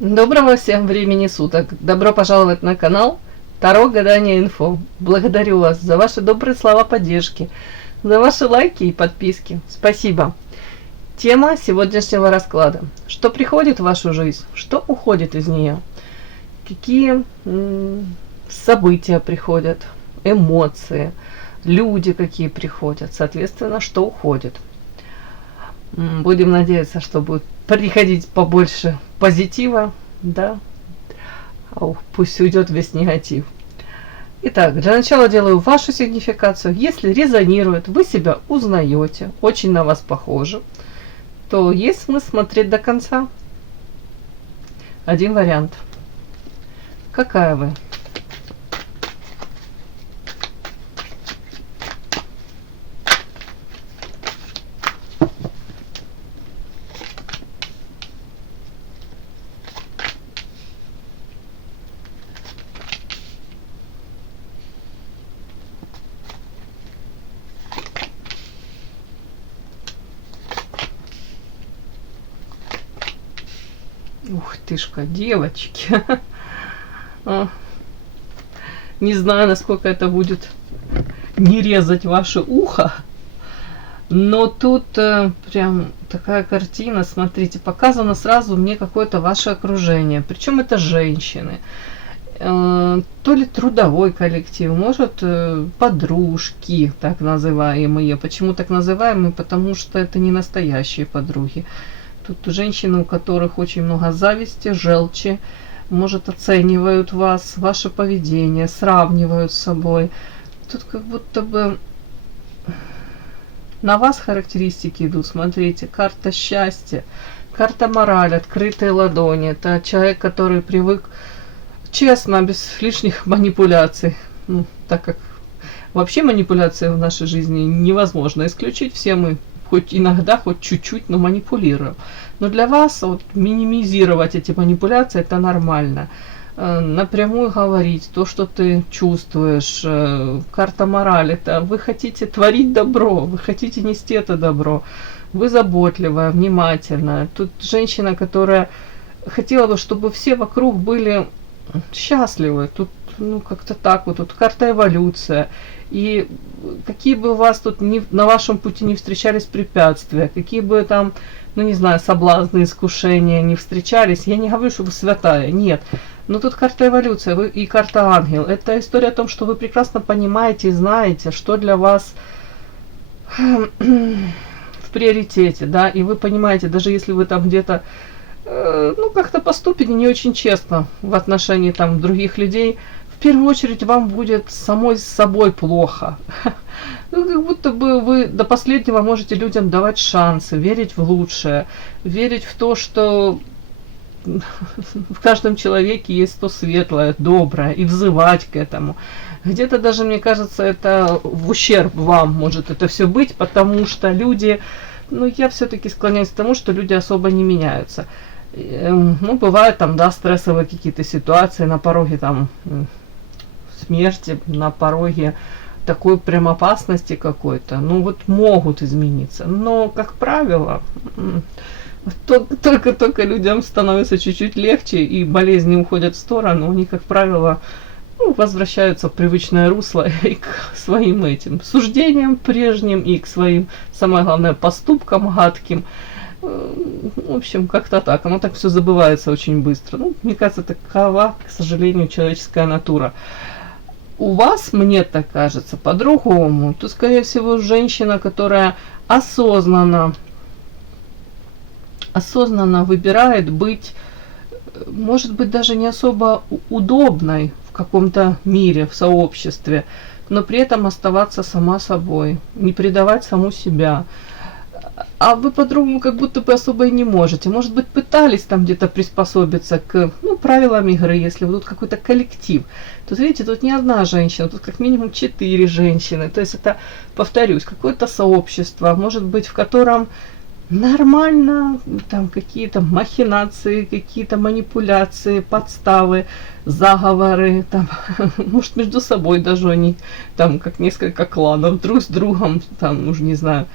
Доброго всем времени суток! Добро пожаловать на канал Таро Гадание Инфо. Благодарю вас за ваши добрые слова поддержки, за ваши лайки и подписки. Спасибо! Тема сегодняшнего расклада. Что приходит в вашу жизнь, что уходит из нее, какие события приходят, эмоции, люди какие приходят, соответственно, что уходит. Будем надеяться, что будет приходить побольше позитива, да, пусть уйдет весь негатив. Итак, для начала делаю вашу сигнификацию. Если резонирует, вы себя узнаете, очень на вас похоже, то есть смысл смотреть до конца. Один вариант. Какая вы? Ух тышка, девочки. Не знаю, насколько это будет не резать ваше ухо, но тут прям такая картина, смотрите, показано сразу мне какое-то ваше окружение, причем это женщины, то ли трудовой коллектив, может подружки так называемые. Почему так называемые? Потому что это не настоящие подруги. Тут женщины, у которых очень много зависти, желчи, может, оценивают вас, ваше поведение, сравнивают с собой. Тут как будто бы на вас характеристики идут. Смотрите, карта счастья, карта мораль, открытые ладони. Это человек, который привык честно, без лишних манипуляций. Ну, так как вообще манипуляции в нашей жизни невозможно исключить, все мы хоть иногда, хоть чуть-чуть, но манипулируем. Но для вас вот минимизировать эти манипуляции это нормально. Напрямую говорить то, что ты чувствуешь. Карта морали, это вы хотите творить добро, вы хотите нести это добро. Вы заботливая, внимательная. Тут женщина, которая хотела бы, чтобы все вокруг были счастливы. Тут ну как-то так вот. Тут карта эволюция. И какие бы у вас тут на вашем пути не встречались препятствия, какие бы там, ну не знаю, соблазны, искушения не встречались, я не говорю, что вы святая, нет. Но тут карта эволюция вы, и карта ангел. Это история о том, что вы прекрасно понимаете и знаете, что для вас в приоритете, да, и вы понимаете, даже если вы там где-то, ну как-то поступите не очень честно в отношении там других людей, в первую очередь вам будет самой с собой плохо. Ну, как будто бы вы до последнего можете людям давать шансы, верить в лучшее, верить в то, что в каждом человеке есть то светлое, доброе, и взывать к этому. Где-то даже, мне кажется, это в ущерб вам может это все быть, потому что люди, ну, я все-таки склоняюсь к тому, что люди особо не меняются. Ну, бывают там, да, стрессовые какие-то ситуации на пороге там смерти, на пороге такой прям опасности какой-то, ну вот могут измениться, но как правило только людям становится чуть-чуть легче и болезни уходят в сторону, они как правило ну, возвращаются в привычное русло и к своим этим суждениям прежним и к своим, самое главное, поступкам гадким. В общем, как-то так, оно так все забывается очень быстро. Ну, мне кажется, такова, к сожалению, человеческая натура. У вас, мне так кажется, по-другому. Тут, скорее всего, женщина, которая осознанно выбирает быть, может быть, даже не особо удобной в каком-то мире, в сообществе, но при этом оставаться сама собой, не предавать саму себя. А вы по-другому как будто бы особо и не можете. Может быть, пытались там где-то приспособиться к правилам игры, если вы тут какой-то коллектив. Тут, видите, тут не одна женщина, тут как минимум 4 женщины. То есть это, повторюсь, какое-то сообщество, может быть, в котором нормально там какие-то махинации, какие-то манипуляции, подставы, заговоры, там, может, между собой даже они, там, как несколько кланов, друг с другом, там, уже не знаю,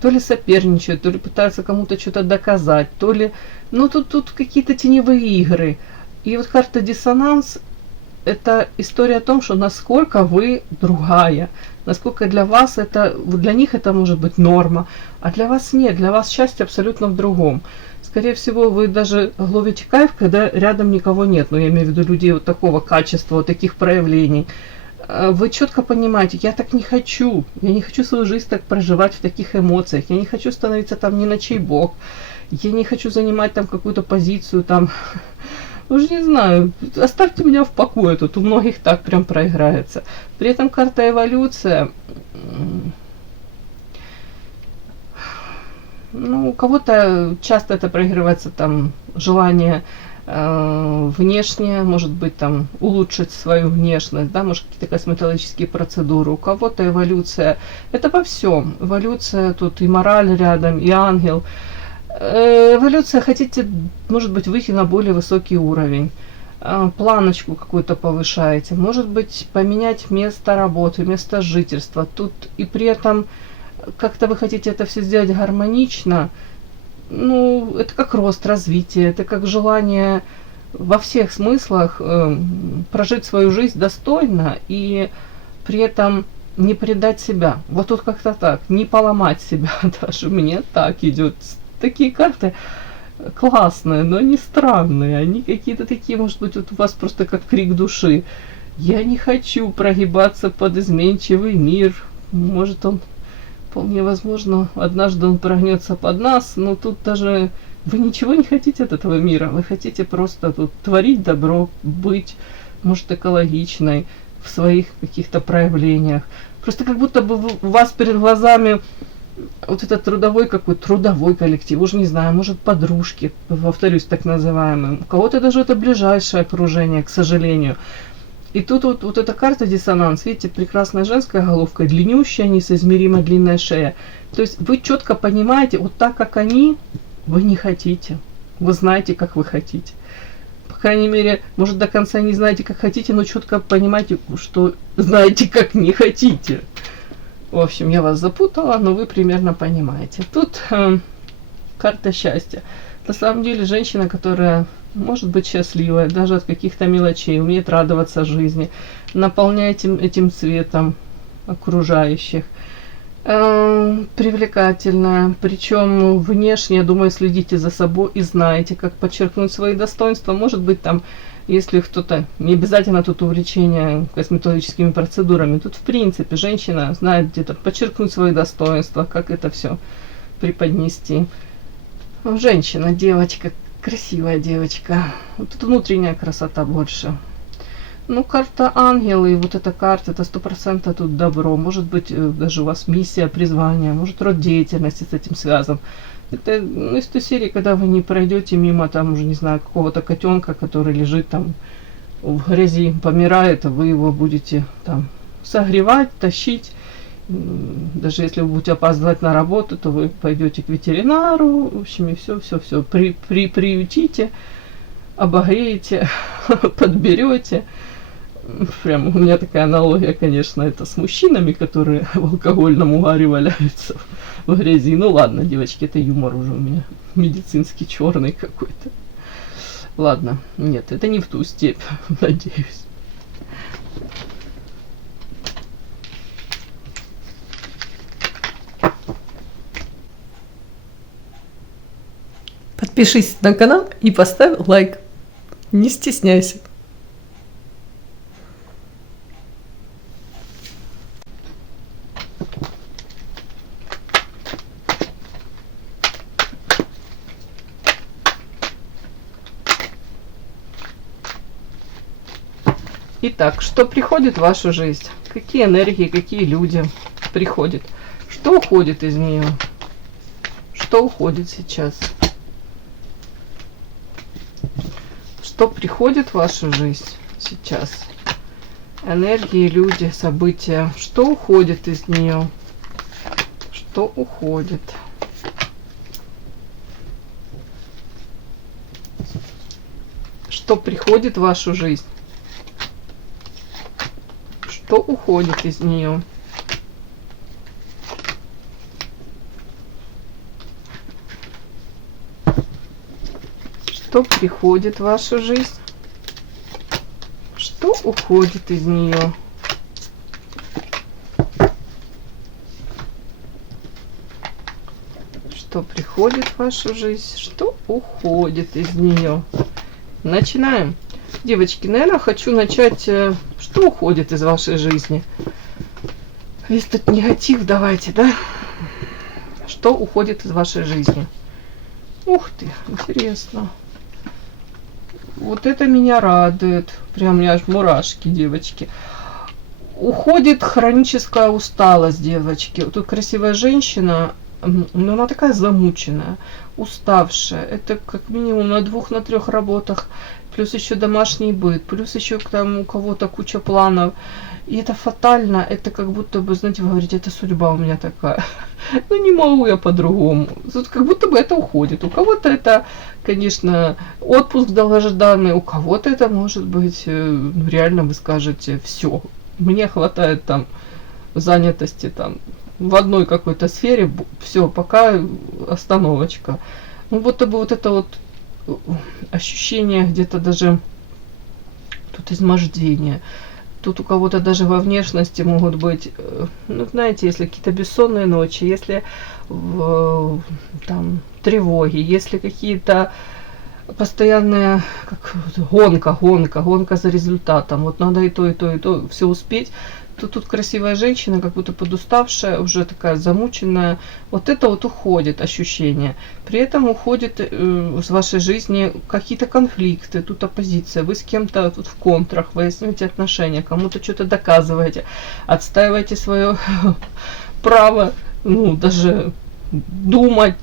то ли соперничают, то ли пытаются кому-то что-то доказать, то ли... Ну, тут какие-то теневые игры. И вот карта диссонанс – это история о том, что насколько вы другая, насколько для вас это, для них это может быть норма, а для вас нет, для вас счастье абсолютно в другом. Скорее всего, вы даже ловите кайф, когда рядом никого нет, ну, я имею в виду людей вот такого качества, вот таких проявлений. Вы четко понимаете, я так не хочу, я не хочу свою жизнь так проживать в таких эмоциях, я не хочу становиться там ни на чей бок, я не хочу занимать там какую-то позицию, там, уже не знаю, оставьте меня в покое, тут у многих так прям проиграется. При этом карта эволюция, ну, у кого-то часто это проигрывается там желание внешне, может быть, там улучшить свою внешность, да, может, какие-то косметологические процедуры. У кого-то эволюция, это во всем. Эволюция, тут и мораль рядом, и ангел. Эволюция, хотите, может быть, выйти на более высокий уровень, планочку какую-то повышаете, может быть, поменять место работы, место жительства. Тут и при этом как-то вы хотите это все сделать гармонично. Ну, это как рост, развитие, это как желание во всех смыслах прожить свою жизнь достойно и при этом не предать себя. Вот тут как-то так, не поломать себя даже. Мне так идет. Такие карты классные, но они странные. Они какие-то такие, может быть, вот у вас просто как крик души. Я не хочу прогибаться под изменчивый мир. Может, он... Вполне возможно, однажды он прогнется под нас, но тут даже вы ничего не хотите от этого мира. Вы хотите просто тут творить добро, быть, может, экологичной в своих каких-то проявлениях. Просто как будто бы у вас перед глазами вот этот трудовой коллектив, уже не знаю, может, подружки, повторюсь, так называемые. У кого-то даже это ближайшее окружение, к сожалению. И тут вот эта карта диссонанс, видите, прекрасная женская головка, длиннющая, несоизмеримо длинная шея. То есть вы четко понимаете, вот так, как они, вы не хотите. Вы знаете, как вы хотите. По крайней мере, может, до конца не знаете, как хотите, но четко понимаете, что знаете, как не хотите. В общем, я вас запутала, но вы примерно понимаете. Тут карта счастья. На самом деле, женщина, которая... может быть счастливая, даже от каких-то мелочей, умеет радоваться жизни, наполнять этим цветом окружающих, привлекательная, причем внешне, я думаю, следите за собой и знаете, как подчеркнуть свои достоинства. Может быть, там, если кто-то, не обязательно тут увлечение косметологическими процедурами, тут в принципе женщина знает где-то подчеркнуть свои достоинства, как это все преподнести. Женщина, девочка, красивая девочка. Вот тут внутренняя красота больше. Ну, карта ангел, и вот эта карта, это 100% тут добро. Может быть, даже у вас миссия, призвание, может, род деятельности с этим связан. Это из той серии, когда вы не пройдете мимо, там, уже не знаю, какого-то котенка, который лежит там в грязи, помирает, а вы его будете там согревать, тащить. Даже если вы будете опаздывать на работу, то вы пойдете к ветеринару, в общем, и все, приютите, обогреете, подберете. Прям у меня такая аналогия, конечно, это с мужчинами, которые в алкогольном угаре валяются в грязи. Ну ладно, девочки, это юмор уже у меня медицинский, черный какой-то. Ладно, нет, это не в ту степь, надеюсь. Подпишись на канал и поставь лайк. Не стесняйся. Итак, что приходит в вашу жизнь? Какие энергии, какие люди приходят? Что уходит из нее? Что уходит сейчас? Что приходит в вашу жизнь сейчас? Энергии, люди, события. Что уходит из нее? Что уходит? Что приходит в вашу жизнь? Что уходит из нее? Что приходит в вашу жизнь? Что уходит из нее? Что приходит в вашу жизнь? Что уходит из нее? Начинаем. Девочки, наверное, хочу начать. Что уходит из вашей жизни? Весь тут негатив, давайте, да? Что уходит из вашей жизни? Ух ты, интересно. Вот это меня радует. Прям у меня аж мурашки, девочки. Уходит хроническая усталость, девочки. Вот тут красивая женщина, но она такая замученная, уставшая. Это как минимум на 2-3 работах. Плюс еще домашний быт. Плюс еще там у кого-то куча планов. И это фатально. Это как будто бы, знаете, вы говорите, это судьба у меня такая. Ну, не могу я по-другому. Тут как будто бы это уходит. У кого-то это, конечно, отпуск долгожданный. У кого-то это может быть, реально вы скажете, все. Мне хватает там занятости там в одной какой-то сфере. Все, пока остановочка. Ну, будто бы вот это вот ощущение где-то даже тут измождения. Тут у кого-то даже во внешности могут быть, ну, знаете, если какие-то бессонные ночи, если там тревоги, если какие-то постоянные, как гонка за результатом. Вот надо и то все успеть. Тут красивая женщина, как будто подуставшая, уже такая замученная. Вот это вот уходит ощущение. При этом уходит с вашей жизни какие-то конфликты, тут оппозиция. Вы с кем-то тут в контрах, выясняете отношения, кому-то что-то доказываете, отстаиваете свое право, ну, даже думать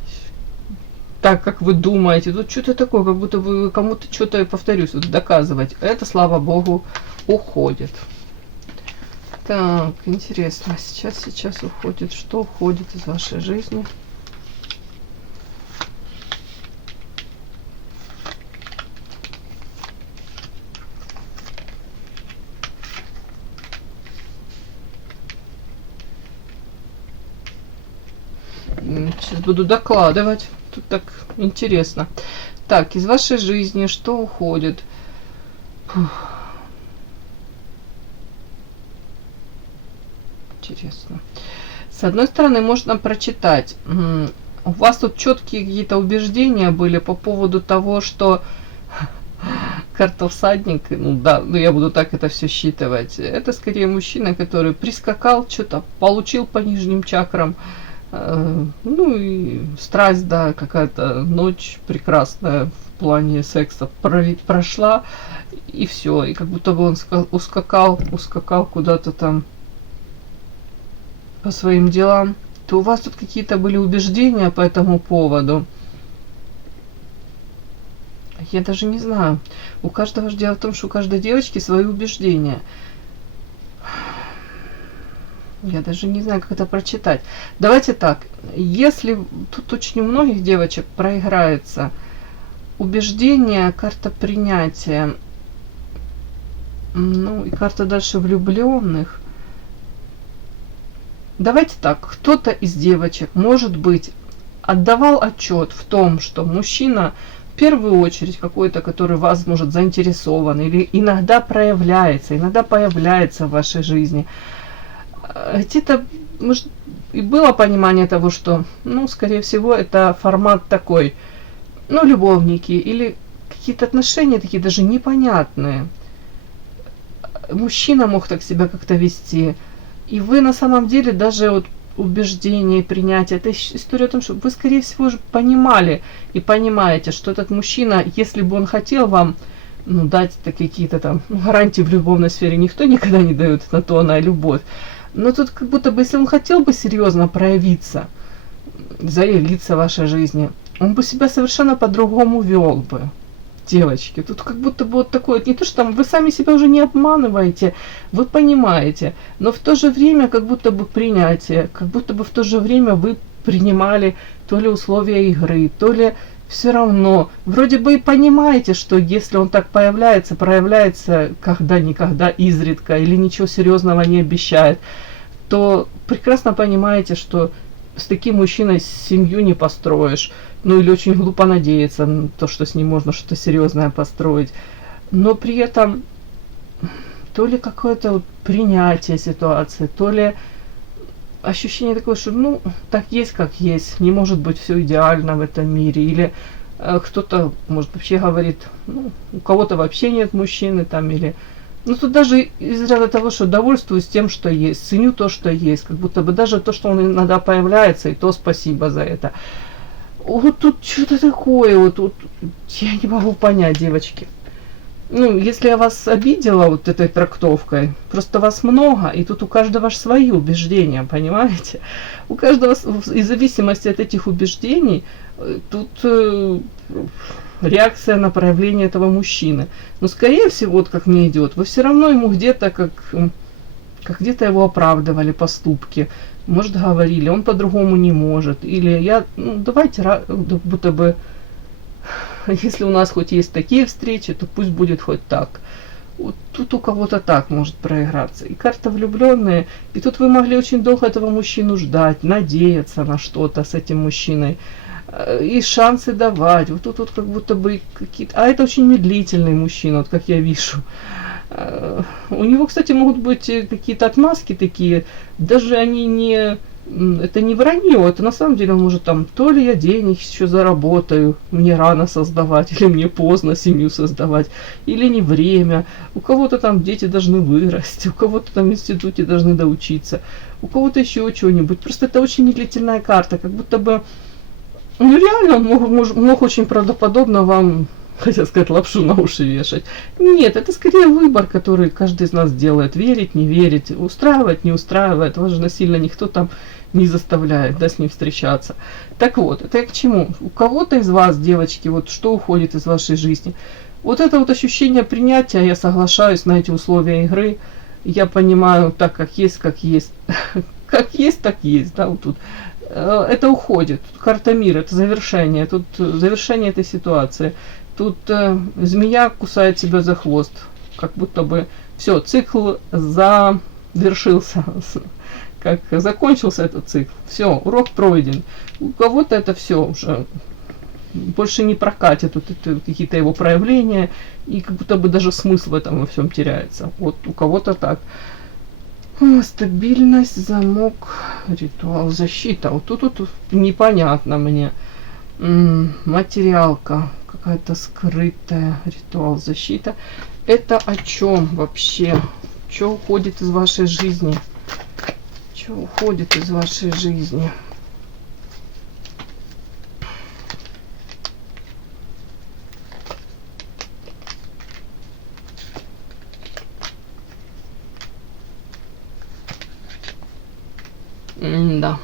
так, как вы думаете. Тут что-то такое, как будто вы кому-то что-то, повторюсь, вот, доказывать. Это, слава богу, уходит. Так, интересно, сейчас уходит, что уходит из вашей жизни? Сейчас буду докладывать, тут так интересно. Так, из вашей жизни что уходит? Фух. Интересно. С одной стороны, можно прочитать. У вас тут четкие какие-то убеждения были по поводу того, что карта всадник, ну да, ну я буду так это все считывать. Это скорее мужчина, который прискакал, что-то получил по нижним чакрам. Ну и страсть, да, какая-то ночь прекрасная в плане секса прошла, и все. И как будто бы он ускакал куда-то там по своим делам, то у вас тут какие-то были убеждения по этому поводу. Я даже не знаю. У каждого же дело в том, что у каждой девочки свои убеждения. Я даже не знаю, как это прочитать. Давайте так. Если тут очень у многих девочек проиграется убеждение, карта принятия, ну и карта дальше влюбленных. Давайте так, кто-то из девочек, может быть, отдавал отчет в том, что мужчина в первую очередь какой-то, который вас может заинтересован, или иногда появляется в вашей жизни. Где-то, может, и было понимание того, что, ну, скорее всего, это формат такой, ну, любовники, или какие-то отношения такие даже непонятные. Мужчина мог так себя как-то вести. И вы на самом деле даже вот убеждение, принятие, это история о том, что вы, скорее всего, же понимали и понимаете, что этот мужчина, если бы он хотел вам, ну, дать какие-то там гарантии в любовной сфере, никто никогда не дает, на то она и любовь. Но тут как будто бы, если он хотел бы серьезно проявиться, заявиться в вашей жизни, он бы себя совершенно по-другому вел бы. Девочки, тут как будто бы вот такое, не то, что там вы сами себя уже не обманываете, вы понимаете, но в то же время как будто бы принятие, как будто бы в то же время вы принимали то ли условия игры, то ли все равно, вроде бы и понимаете, что если он так проявляется когда-никогда изредка или ничего серьезного не обещает, то прекрасно понимаете, что с таким мужчиной семью не построишь. Ну или очень глупо надеяться на то, что с ним можно что-то серьезное построить. Но при этом то ли какое-то вот принятие ситуации, то ли ощущение такое, что ну так есть как есть, не может быть все идеально в этом мире. Или кто-то, может, вообще говорит, ну, у кого-то вообще нет мужчины там, или... Ну, тут даже из ряда того, что довольствуюсь тем, что есть, ценю то, что есть, как будто бы даже то, что он иногда появляется, и то спасибо за это. Вот тут что-то такое, вот я не могу понять, девочки. Ну, если я вас обидела вот этой трактовкой, просто вас много, и тут у каждого же свои убеждения, понимаете? У каждого, и в зависимости от этих убеждений, тут реакция на проявление этого мужчины. Но, скорее всего, вот как мне идет, вы все равно ему где-то, как где-то его оправдывали поступки, может, говорили, он по-другому не может, или я, ну, давайте, будто бы, если у нас хоть есть такие встречи, то пусть будет хоть так. Вот тут у кого-то так может проиграться. И карта влюбленные, и тут вы могли очень долго этого мужчину ждать, надеяться на что-то с этим мужчиной, и шансы давать. Вот тут вот как будто бы какие-то... А это очень медлительный мужчина, вот как я вижу. У него, кстати, могут быть какие-то отмазки такие, даже они не... Это не вранье, это на самом деле он может там, то ли я денег еще заработаю, мне рано создавать, или мне поздно семью создавать, или не время. У кого-то там дети должны вырасти, у кого-то там в институте должны доучиться, у кого-то еще что-нибудь. Просто это очень медлительная карта, как будто бы, ну реально он мог очень правдоподобно вам, хотел сказать, лапшу на уши вешать. Нет, это скорее выбор, который каждый из нас делает. Верить, не верить, устраивать, не устраивает. Вас же насильно никто там не заставляет, да, с ним встречаться. Так вот, это я к чему? У кого-то из вас, девочки, вот что уходит из вашей жизни? Вот это вот ощущение принятия, я соглашаюсь на эти условия игры, я понимаю так, как есть, как есть. Как есть, так есть, да, вот тут. Это уходит. Тут карта мира, это завершение. Тут завершение этой ситуации. Тут змея кусает себя за хвост. Как будто бы все, цикл завершился. Как закончился этот цикл. Все, урок пройден. У кого-то это все уже больше не прокатит. Тут это какие-то его проявления. И как будто бы даже смысл в этом во всем теряется. Вот у кого-то так. Стабильность, замок, ритуал, защита. Вот тут непонятно мне. Материалка, какая-то скрытая, ритуал, защита. Это о чем вообще? Что уходит из вашей жизни? Что уходит из вашей жизни? Да.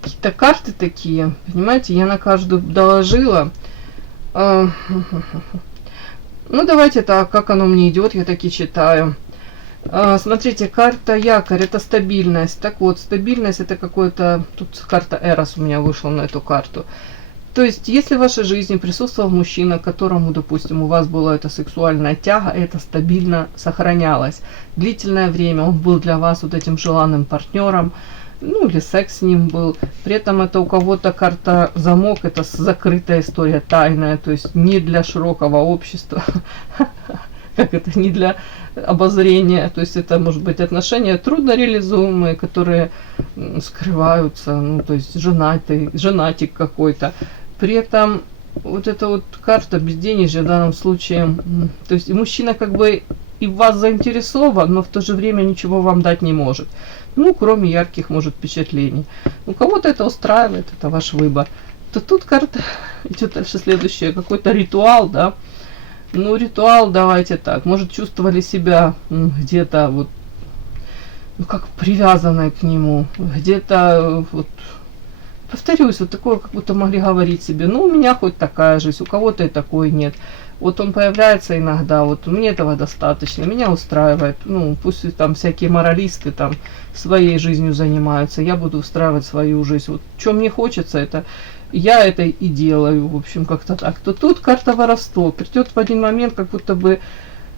Какие-то карты такие, понимаете, я на каждую доложила. Ну, давайте так, как оно мне идет, я так и читаю. Смотрите, карта якорь, это стабильность. Так вот, стабильность это какой-то... Тут карта Эрос у меня вышла на эту карту. То есть, если в вашей жизни присутствовал мужчина, которому, допустим, у вас была эта сексуальная тяга, это стабильно сохранялось. Длительное время он был для вас вот этим желанным партнером, ну или секс с ним был. При этом это у кого-то карта замок, это закрытая история, тайная, то есть не для широкого общества, как это, не для обозрения, то есть это может быть отношения трудно реализуемые, которые скрываются, ну то есть женатик какой-то. При этом вот эта вот карта безденежья в данном случае, то есть мужчина как бы и в вас заинтересован, но в то же время ничего вам дать не может. Ну, кроме ярких, может, впечатлений. У кого-то это устраивает, это ваш выбор. То тут карта идет дальше следующее, какой-то ритуал, да. Ну, ритуал, давайте так, может, чувствовали себя где-то вот, ну, как привязанной к нему, где-то вот, повторюсь, вот такое, как будто могли говорить себе, ну, у меня хоть такая жизнь, у кого-то и такой нет. Вот он появляется иногда, вот мне этого достаточно, меня устраивает, ну, пусть там всякие моралисты там своей жизнью занимаются, я буду устраивать свою жизнь. Вот что мне хочется, это я это и делаю, в общем, как-то так. То тут карта воровства придет в один момент, как будто бы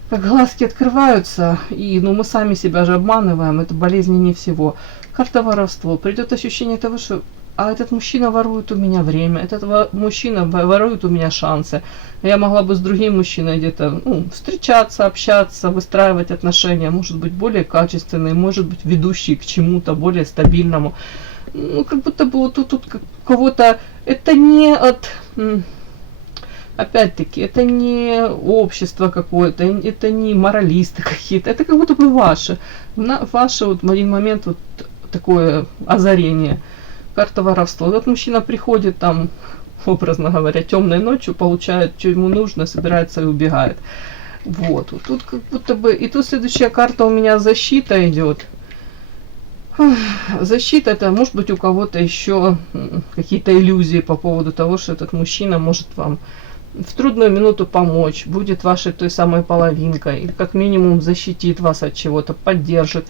как глазки открываются, и ну мы сами себя же обманываем, это болезненнее всего. Карта воровство. Придет ощущение того, что этот мужчина ворует у меня время, мужчина ворует у меня шансы. Я могла бы с другим мужчиной где-то встречаться, общаться, выстраивать отношения, может быть, более качественные, может быть, ведущие к чему-то более стабильному. Как будто бы вот тут кого-то... Это не от... Опять-таки, это не общество какое-то, это не моралисты какие-то, это как будто бы ваше вот в один момент вот такое озарение. Карта воровства. Вот мужчина приходит там, образно говоря, темной ночью, получает, что ему нужно, собирается и убегает. Вот тут как будто бы... И тут следующая карта у меня защита идет. Защита — это может быть у кого-то еще какие-то иллюзии по поводу того, что этот мужчина может вам в трудную минуту помочь, будет вашей той самой половинкой, или как минимум защитит вас от чего-то, поддержит.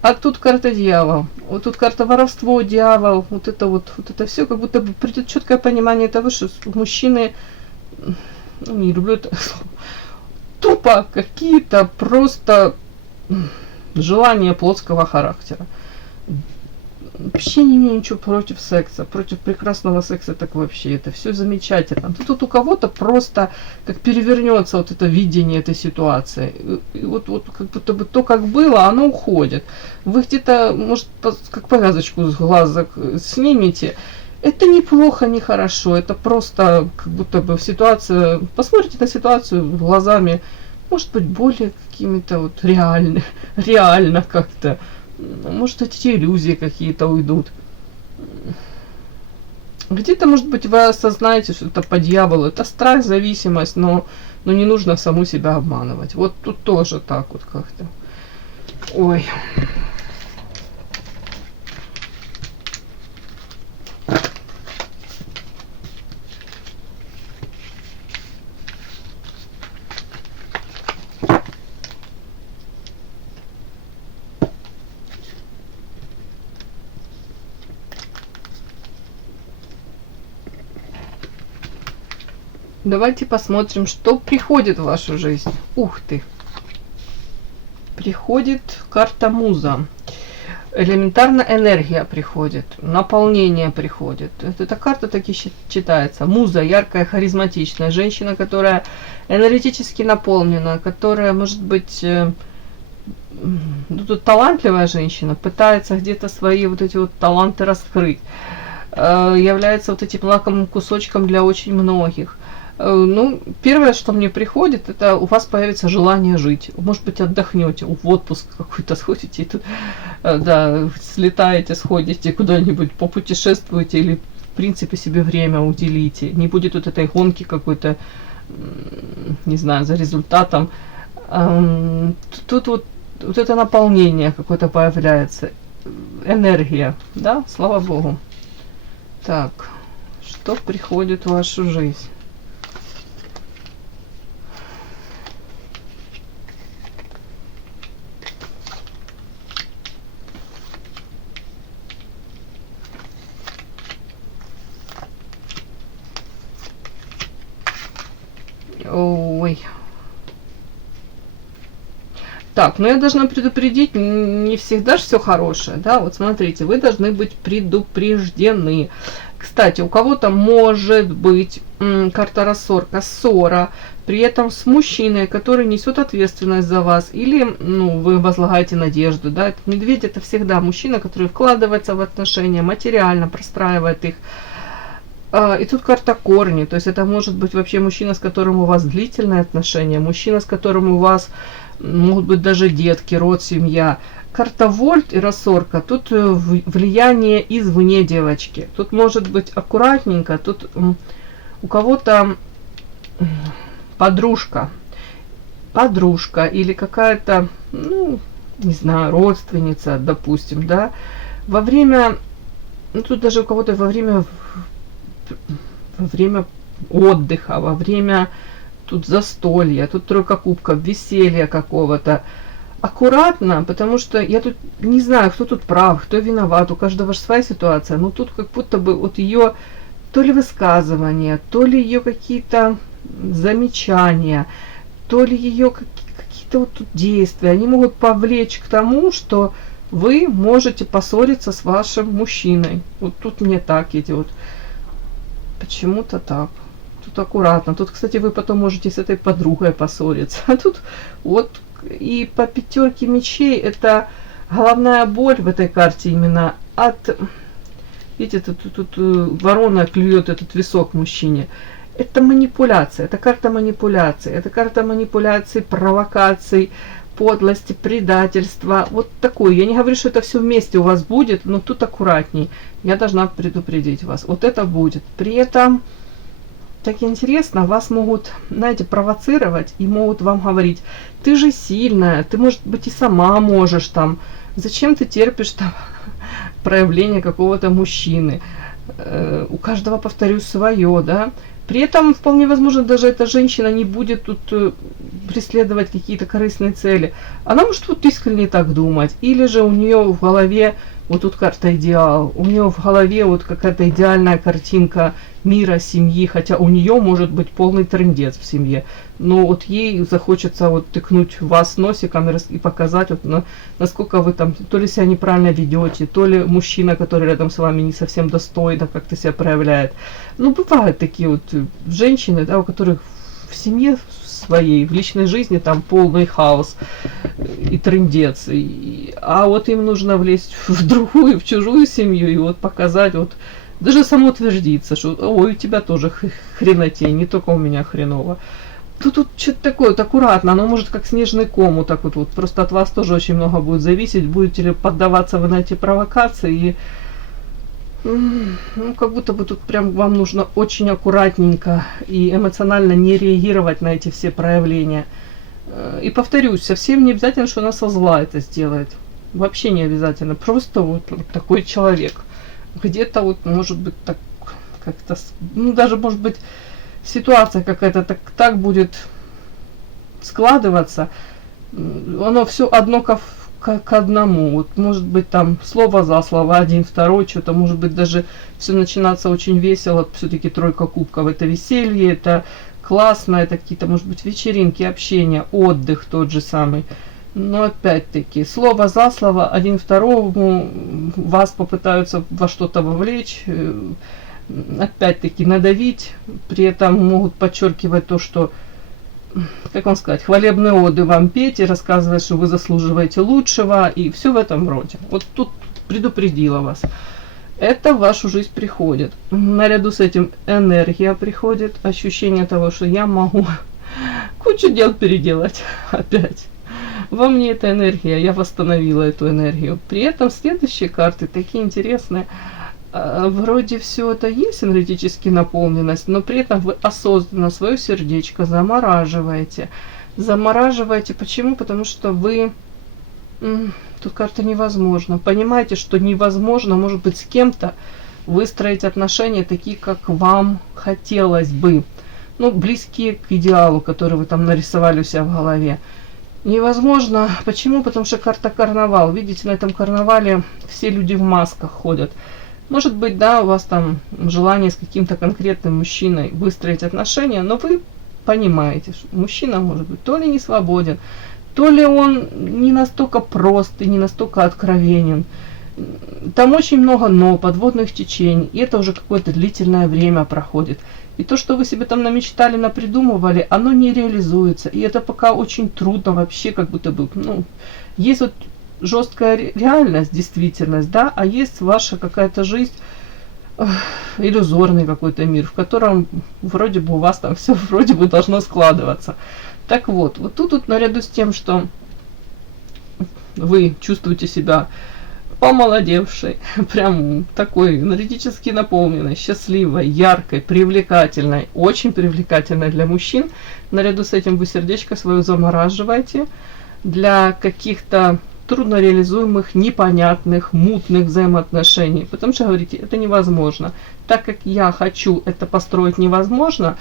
А тут карта дьявол, вот тут карта воровство, дьявол, вот это все, как будто бы придет четкое понимание того, что мужчины, не люблю это слово, тупо какие-то просто желания плотского характера. Вообще не имею ничего против секса, против прекрасного секса, так вообще это все замечательно. Тут у кого-то просто как перевернется вот это видение этой ситуации. И вот как будто бы то, как было, оно уходит. Вы где-то, может, как повязочку с глазок снимете. Это неплохо, не хорошо, это просто как будто бы ситуация, посмотрите на ситуацию глазами, может быть, более какими-то вот реально как-то. Может, эти иллюзии какие-то уйдут. Где-то, может быть, вы осознаете, что это по дьяволу. Это страх, зависимость, но не нужно саму себя обманывать. Вот тут тоже так вот как-то. Ой. Давайте посмотрим, что приходит в вашу жизнь. Ух ты! Приходит карта Муза. Элементарная энергия приходит, наполнение приходит. Эта карта таки читается. Муза, яркая, харизматичная женщина, которая энергетически наполнена, которая, может быть, тут талантливая женщина, пытается где-то свои вот эти вот таланты раскрыть, является вот этим лакомым кусочком для очень многих. Первое, что мне приходит, это у вас появится желание жить. Может быть, отдохнете, в отпуск какой-то сходите, и тут, слетаете, сходите куда-нибудь, попутешествуете или, в принципе, себе время уделите. Не будет вот этой гонки какой-то, не знаю, за результатом. Тут вот это наполнение какое-то появляется, энергия, да, слава Богу. Так, что приходит в вашу жизнь? Ой. Так, я должна предупредить, не всегда же все хорошее, да, вот смотрите, вы должны быть предупреждены. Кстати, у кого-то может быть карта рассорка, ссора, при этом с мужчиной, который несет ответственность за вас, или, вы возлагаете надежду, да, медведь — это всегда мужчина, который вкладывается в отношения, материально простраивает их. И тут карта корни, то есть это может быть вообще мужчина, с которым у вас длительные отношения, мужчина, с которым у вас могут быть даже детки, род, семья. Карта вольт и рассорка, тут влияние извне девочки, тут может быть аккуратненько, тут у кого-то подружка или какая-то, не знаю, родственница, допустим, да, во время, тут даже у кого-то во время отдыха, во время тут застолья, тут тройка кубков, веселья какого-то. Аккуратно, потому что я тут не знаю, кто тут прав, кто виноват, у каждого же своя ситуация, но тут как будто бы вот ее то ли высказывания, то ли ее какие-то замечания, то ли ее какие-то вот тут действия, они могут повлечь к тому, что вы можете поссориться с вашим мужчиной. Вот тут мне так идет. Почему-то так. Тут аккуратно. Тут, кстати, вы потом можете с этой подругой поссориться. А тут вот и по 5 мечей это головная боль в этой карте именно от... Видите, тут ворона клюет этот висок мужчине. Это манипуляция, это карта манипуляции. Это карта манипуляций, провокаций, подлости, предательства. Вот такой. Я не говорю, что это все вместе у вас будет, но тут аккуратней. Я должна предупредить вас. Вот это будет. При этом, так интересно, вас могут, знаете, провоцировать и могут вам говорить: ты же сильная, ты, может быть, и сама можешь там. Зачем ты терпишь там проявление какого-то мужчины? У каждого, повторюсь, свое, да? При этом, вполне возможно, даже эта женщина не будет тут преследовать какие-то корыстные цели. Она может вот искренне так думать. Или же у нее в голове, вот тут карта идеал, у нее в голове вот какая-то идеальная картинка мира, семьи, хотя у нее может быть полный трындец в семье. Но вот ей захочется вот тыкнуть вас носиком и показать, вот, насколько вы там, то ли себя неправильно ведете, то ли мужчина, который рядом с вами, не совсем достойно как-то себя проявляет. Ну, бывают такие вот женщины, да, у которых в семье своей, в личной жизни там полный хаос и трындец. А вот им нужно влезть в другую, в чужую семью и вот показать, вот даже самоутвердиться, что ой, у тебя тоже хренотень, не только у меня хреново. Тут что-то такое, вот аккуратно, оно может как снежный ком, вот так вот, просто от вас тоже очень много будет зависеть, будете ли поддаваться вы на эти провокации, и ну, как будто бы тут прям вам нужно очень аккуратненько и эмоционально не реагировать на эти все проявления. И повторюсь, совсем не обязательно, что она со зла это сделает, вообще не обязательно, просто вот такой человек. Где-то вот может быть так как-то, ну даже может быть ситуация какая-то так будет складываться, оно все одно к одному. Вот может быть там слово за слово, один, второй, что-то может быть даже все начинаться очень весело, все-таки 3 кубков, это веселье, это классно, это какие-то может быть вечеринки, общение, отдых тот же самый. Но опять-таки, слово за слово, один второму вас попытаются во что-то вовлечь, опять-таки надавить, при этом могут подчеркивать то, что, как вам сказать, хвалебные оды вам петь и рассказывать, что вы заслуживаете лучшего, и все в этом роде. Вот тут предупредила вас. Это в вашу жизнь приходит. Наряду с этим энергия приходит, ощущение того, что я могу кучу дел переделать опять. Во мне эта энергия, я восстановила эту энергию. При этом следующие карты такие интересные. Вроде все это есть, энергетически наполненность, но при этом вы осознанно свое сердечко замораживаете. Замораживаете. Почему? Потому что вы... Тут карта невозможно. Понимаете, что невозможно, может быть, с кем-то выстроить отношения такие, как вам хотелось бы. Ну, близкие к идеалу, который вы там нарисовали у себя в голове. Невозможно. Почему? Потому что карта карнавал. Видите, на этом карнавале все люди в масках ходят. Может быть, да, у вас там желание с каким-то конкретным мужчиной выстроить отношения, но вы понимаете, что мужчина может быть то ли не свободен, то ли он не настолько прост и не настолько откровенен. Там очень много но, подводных течений, и это уже какое-то длительное время проходит. И то, что вы себе там намечтали, напридумывали, оно не реализуется. И это пока очень трудно вообще, как будто бы, ну, есть вот жесткая реальность, действительность, да, а есть ваша какая-то жизнь, иллюзорный какой-то мир, в котором вроде бы у вас там все вроде бы должно складываться. Так вот, вот тут вот наряду с тем, что вы чувствуете себя помолодевшей, прям такой энергетически наполненной, счастливой, яркой, привлекательной, очень привлекательной для мужчин. Наряду с этим вы сердечко свое замораживаете для каких-то трудно реализуемых, непонятных, мутных взаимоотношений. Потому что говорите, это невозможно. Так как я хочу это построить невозможно,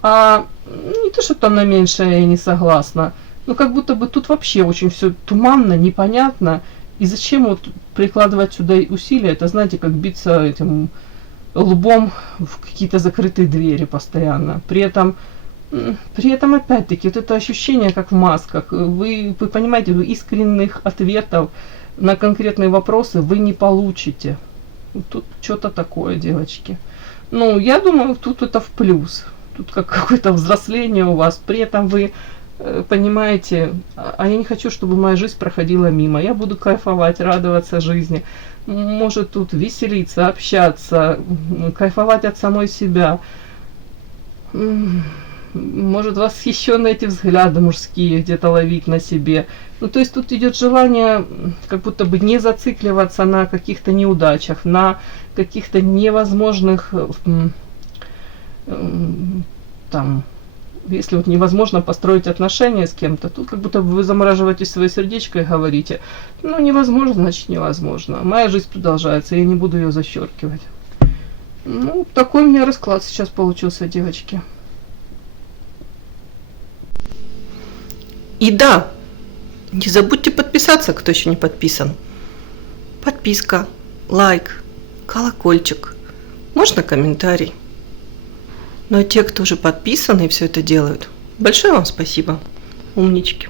а не то, что там на меньшее я не согласна, но как будто бы тут вообще очень все туманно, непонятно. И зачем вот прикладывать сюда усилия? Это, знаете, как биться этим лбом в какие-то закрытые двери постоянно. При этом опять-таки, вот это ощущение, как в масках. Вы понимаете, искренних ответов, на конкретные вопросы вы не получите. Тут что-то такое, девочки. Ну, я думаю, тут это в плюс. Тут как какое-то взросление у вас. При этом вы понимаете, а я не хочу, чтобы моя жизнь проходила мимо. Я буду кайфовать, радоваться жизни. Может тут веселиться, общаться, кайфовать от самой себя. Может восхищенно эти взгляды мужские где-то ловить на себе. Ну, то есть тут идет желание как будто бы не зацикливаться на каких-то неудачах, на каких-то невозможных там, если вот невозможно построить отношения с кем-то, тут как будто бы вы замораживаете свое сердечко и говорите, ну, невозможно, значит, невозможно. Моя жизнь продолжается, я не буду ее зачеркивать. Ну, такой у меня расклад сейчас получился, девочки. И да, не забудьте подписаться, кто еще не подписан. Подписка, лайк, колокольчик, можно комментарий. Ну а те, кто уже подписаны и все это делают, большое вам спасибо, умнички.